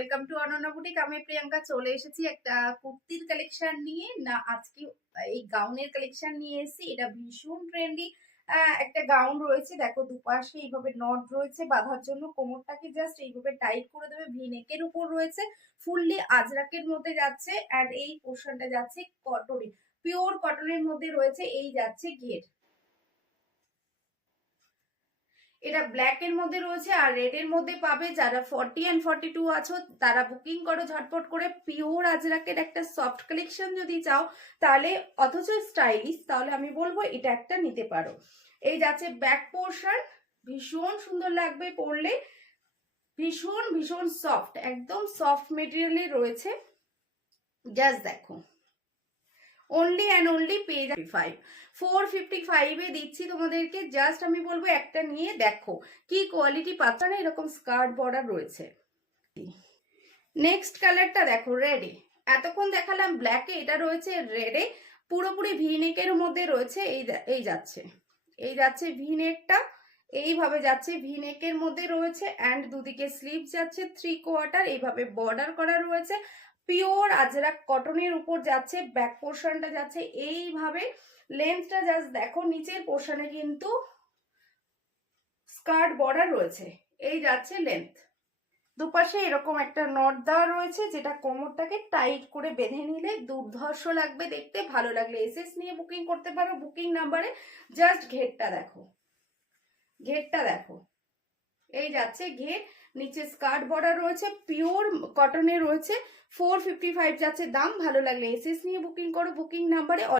Welcome to Ananya boutique. আমি প্রিয়াঙ্কা চলে এসেছি একটা কুর্তির কালেকশন নিয়ে। না আজকে এই গাউনের কালেকশন নিয়ে এসেছি। এটা ভীষণ ট্রেন্ডি একটা গাউন রয়েছে। দেখো দুপাশে এইভাবে নট রয়েছে বাঁধার জন্য, কোমরটাকে জাস্ট এইভাবে টাইট করে দেবে। ভি নেকের উপর রয়েছে, ফুললি আজরাকের মধ্যে যাচ্ছে। আর এই পোর্শনটা যাচ্ছে কটনে, পিওর কটনের মধ্যে রয়েছে। এই যাচ্ছে ঘের, এটা ব্ল্যাক এর মধ্যে রয়েছে আর রেড এর মধ্যে পাবে। যারা 40 and 42 আছো তারা বুকিং করো ঝটপট করে। পিওর আজরাকের একটা সফট কালেকশন যদি চাও তাহলে, অথচ স্টাইলিশ, তাহলে আমি বলবো এটা একটা নিতে পারো। এই যাচ্ছে ব্যাক পোর্শন, ভীষণ সুন্দর লাগবে পরলে। ভীষণ ভীষণ সফট, একদম সফট মেটেরিয়ালে রয়েছে। জাস্ট দেখো, অনলি অ্যান্ড অনলি পেয়ে যাবে 455 এ দিচ্ছি তোমাদেরকে। জাস্ট আমি বলবো একটা নিয়ে দেখো কি কোয়ালিটি পাচ্ছ না। এরকম স্কার্ট বর্ডার রয়েছে। নেক্সট কালারটা দেখো রেডে, এতক্ষণ দেখালাম ব্ল্যাকে, এটা রয়েছে রেডে, পুরোপুরি ভি নেকের মধ্যে রয়েছে। এই যাচ্ছে, এই যাচ্ছে ভি নেকটা, এইভাবে যাচ্ছে ভি নেকের মধ্যে রয়েছে। অ্যান্ড দুদিকে স্লিভ যাচ্ছে 3/4, এইভাবে বর্ডার করা রয়েছে। পিওর আজরাক কটনের উপর যাচ্ছে। ব্যাক পোর্শনটা যাচ্ছে এইভাবে। লেন্থটা জাস্ট দেখো, নিচের পোর্শনে কিন্তু স্কার্ট বর্ডার রয়েছে। এই যাচ্ছে লেন্থ। দুপাশে এরকম একটা নট দেওয়া রয়েছে, যেটা কোমরটাকে টাইট করে বেঁধে নিলে দুর্ধর্ষ লাগবে দেখতে। ভালো লাগলে এসএস নিয়ে বুকিং করতে পারো বুকিং নাম্বারে। জাস্ট ঘেরটা দেখো, ঘেরটা দেখো, এই যাচ্ছে ঘের। নিচে স্কার্ট বর্ডার রয়েছে, পিওর কটনে রয়েছে। 455 যাচ্ছে দাম। ভালো লাগলে এসএস নিয়ে বুকিং করো বুকিং নাম্বারে।